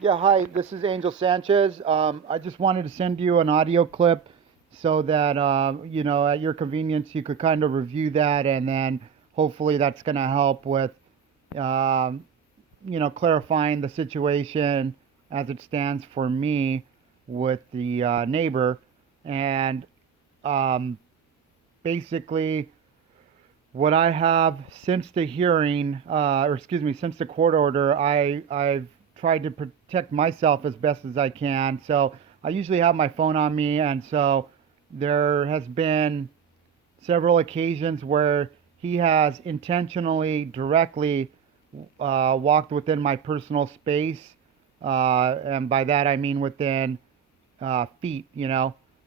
Yeah, hi, this is Angel Sanchez. I just wanted to send you an audio clip so that, at your convenience, you could kind of review that, and then hopefully that's going to help with, um, clarifying the situation as it stands for me with the neighbor. And um, basically, what I have since the hearing, or excuse me, since the court order, I've tried to protect myself as best as I can. So I usually have my phone on me, and so there has been several occasions where he has intentionally, directly walked within my personal space, and by that I mean within feet.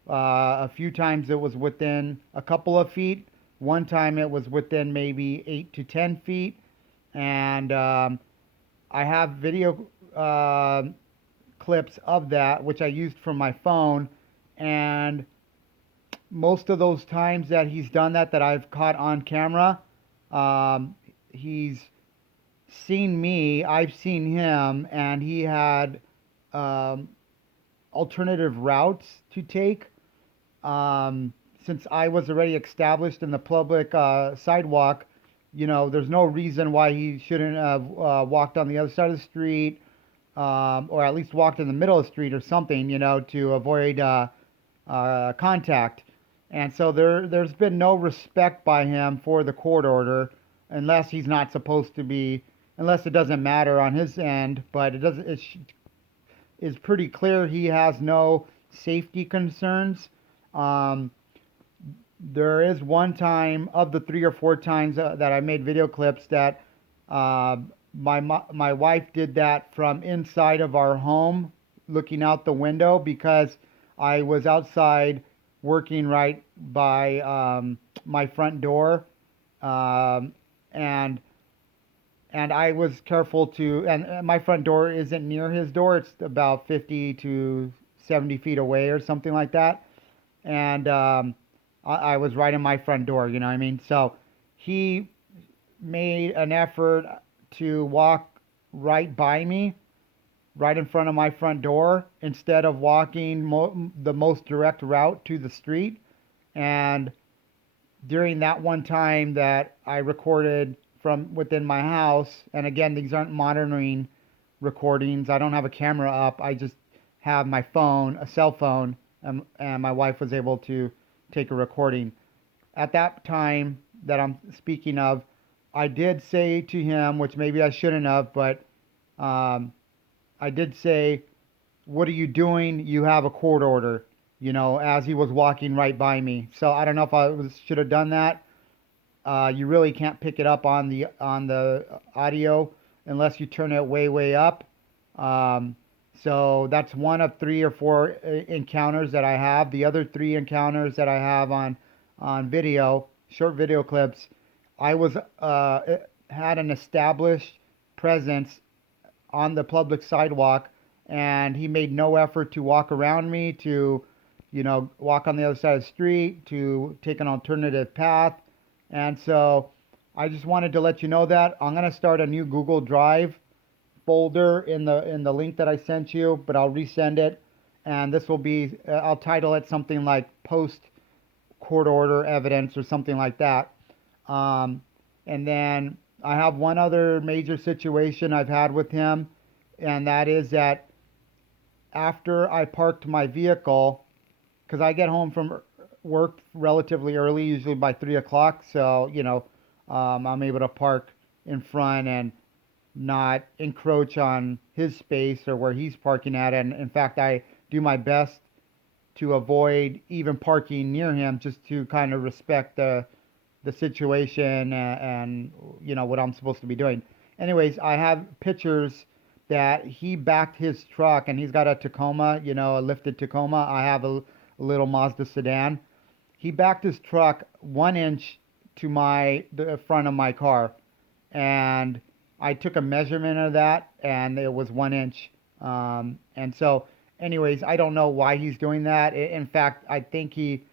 A few times it was within a couple of feet. One time it was within maybe 8 to 10 feet, and I have video clips of that, which I used from my phone. And most of those times that he's done that I've caught on camera, um, he's seen me, I've seen him, and he had um, alternative routes to take. um, since I was already established in the public sidewalk, there's no reason why he shouldn't have walked on the other side of the street, or at least walked in the middle of the street or something, to avoid contact. And so there's been no respect by him for the court order, unless he's not supposed to be, unless it doesn't matter on his end. But it doesn't. It's pretty clear he has no safety concerns. Um, there is one time of the 3 or 4 times that I made video clips that uh, my wife did that from inside of our home, looking out the window because I was outside working right by my front door, um, and I was careful to, and my front door isn't near his door. It's about 50 to 70 feet away or something like that. And I was right in my front door, you know what I mean? So he made an effort to walk right by me, right in front of my front door, instead of walking the most direct route to the street. And during that one time that I recorded from within my house, and again, these aren't monitoring recordings. I don't have a camera up. I just have my phone, a cell phone, and my wife was able to take a recording. At that time that I'm speaking of, I did say to him, which maybe I shouldn't have, but um, I did say, "What are you doing? You have a court order." As he was walking right by me. So I don't know if should have done that. You really can't pick it up on the audio unless you turn it way up. Um, so that's one of 3 or 4 encounters that I have. The other 3 encounters that I have on video, short video clips, I was had an established presence on the public sidewalk, and he made no effort to walk around me, to walk on the other side of the street, to take an alternative path. And so I just wanted to let you know that I'm going to start a new Google Drive folder in the link that I sent you, but I'll resend it. And this will be, I'll title it something like post court order evidence or something like that. Um, and then I have one other major situation I've had with him, and that is that after I parked my vehicle, because I get home from work relatively early, usually by 3 o'clock, so I'm able to park in front and not encroach on his space or where he's parking at. And in fact, I do my best to avoid even parking near him, just to kind of respect the situation, and what I'm supposed to be doing. Anyways, I have pictures that he backed his truck, and he's got a Tacoma, a lifted Tacoma. I have a little Mazda sedan. He backed his truck 1 inch to the front of my car, and I took a measurement of that, and it was 1 inch. And so, anyways, I don't know why he's doing that. In fact, I think he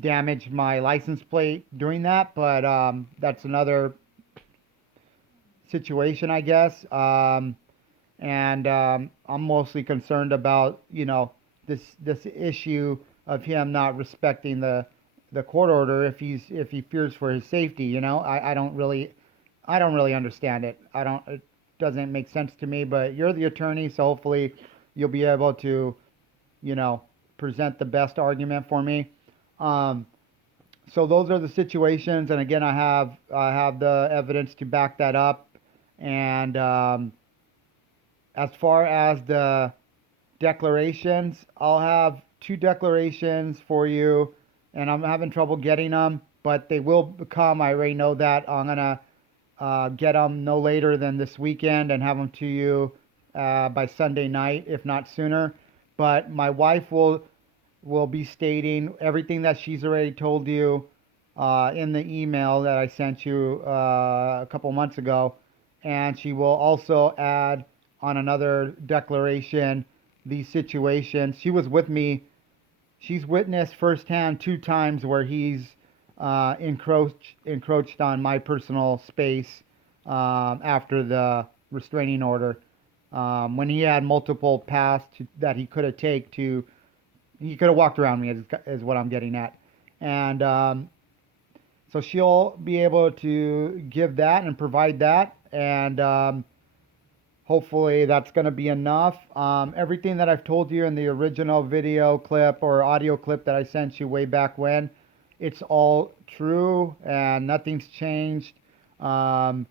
damaged my license plate doing that, but that's another situation, I guess. and I'm mostly concerned about this issue of him not respecting the court order if he fears for his safety. I don't really understand it. I don't. It doesn't make sense to me. But you're the attorney, so hopefully you'll be able to you know present the best argument for me. Um, so those are the situations, and again, I have the evidence to back that up. And as far as the declarations, I'll have two declarations for you, and I'm having trouble getting them, but they will come. I already know that. I'm gonna get them no later than this weekend and have them to you by Sunday night, if not sooner. But my wife will be stating everything that she's already told you in the email that I sent you a couple months ago, and she will also add on another declaration these situations. She was with me. She's witnessed firsthand two times where he's encroached on my personal space after the restraining order. When he had multiple paths that he could have taken to, he could have walked around me, is what I'm getting at. And so she'll be able to give that and provide that. And hopefully that's going to be enough. Everything that I've told you in the original video clip or audio clip that I sent you way back when, it's all true and nothing's changed. Um,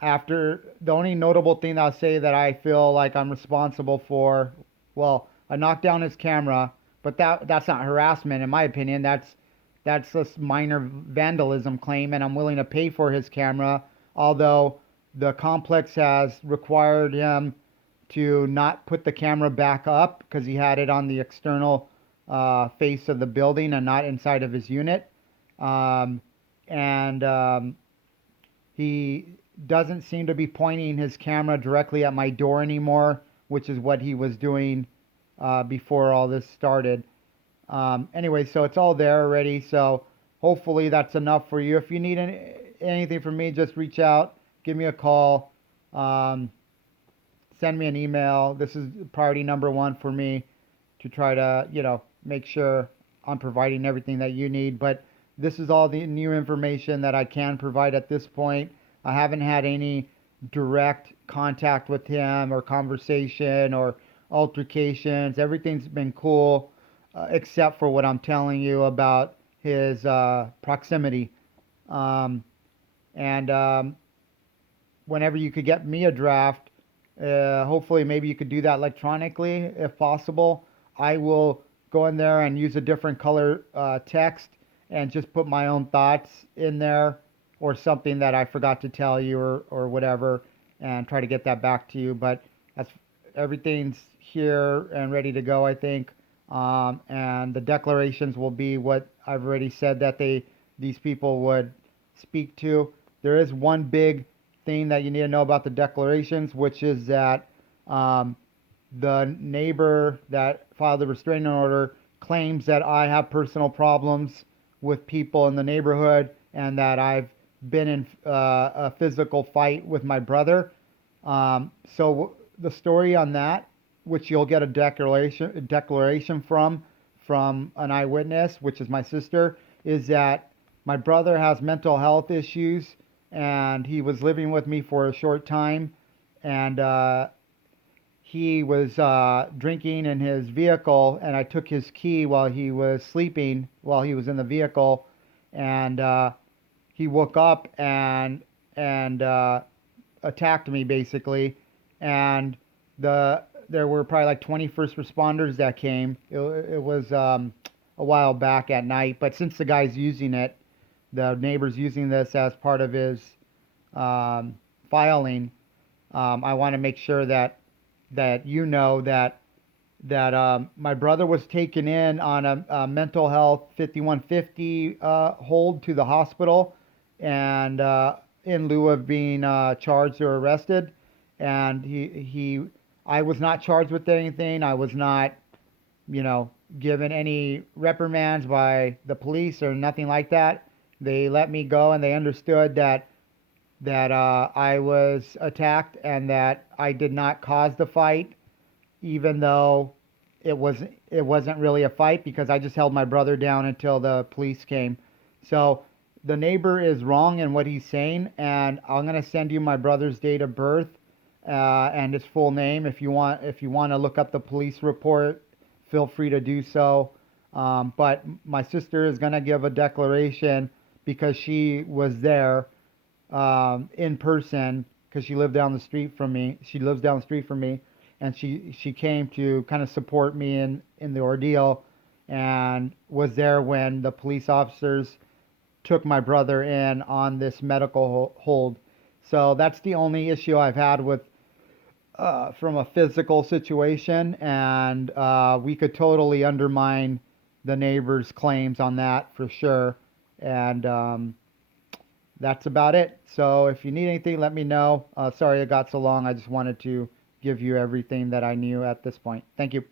After the only notable thing that I'll say that I feel like I'm responsible for, well, I knocked down his camera, but that's not harassment in my opinion. That's a minor vandalism claim, and I'm willing to pay for his camera, although the complex has required him to not put the camera back up because he had it on the external face of the building and not inside of his unit. Um, and He doesn't seem to be pointing his camera directly at my door anymore, which is what he was doing before all this started. Anyway, so it's all there already. So hopefully that's enough for you. If you need anything from me, just reach out, give me a call, um, send me an email. This is priority number one for me to try to, make sure I'm providing everything that you need. But this is all the new information that I can provide at this point. I haven't had any direct contact with him or conversation or altercations. Everything's been cool, except for what I'm telling you about his proximity. Um, and Whenever you could get me a draft, hopefully maybe you could do that electronically if possible. I will go in there and use a different color text and just put my own thoughts in there or something that I forgot to tell you or whatever, and try to get that back to you. But that's everything's here and ready to go, I think. And the declarations will be what I've already said that these people would speak to. There is one big thing that you need to know about the declarations, which is that um, the neighbor that filed the restraining order claims that I have personal problems with people in the neighborhood and that I've been in a physical fight with my brother. The story on that, which you'll get a declaration from an eyewitness, which is my sister, is that my brother has mental health issues and he was living with me for a short time, and he was drinking in his vehicle, and I took his key while he was sleeping, while he was in the vehicle, and he woke up and attacked me basically, and there were probably like 20 first responders that came. It was a while back at night, but since the guy's using it, the neighbor's using this as part of his filing. I want to make sure that you know that my brother was taken in on a mental health 5150 hold to the hospital, and in lieu of being charged or arrested, and I was not charged with anything. I was not, given any reprimands by the police or nothing like that. They let me go, and they understood that that I was attacked and that I did not cause the fight, even though it wasn't really a fight because I just held my brother down until the police came. So the neighbor is wrong in what he's saying, and I'm gonna send you my brother's date of birth and his full name. If you want to look up the police report, feel free to do so. But my sister is gonna give a declaration because she was there in person because she lived down the street from me. She lives down the street from me, and she came to kind of support me in the ordeal, and was there when the police officers took my brother in on this medical hold. So that's the only issue I've had with from a physical situation, and we could totally undermine the neighbor's claims on that for sure. And that's about it. So if you need anything, let me know. Sorry it got so long. I just wanted to give you everything that I knew at this point. Thank you.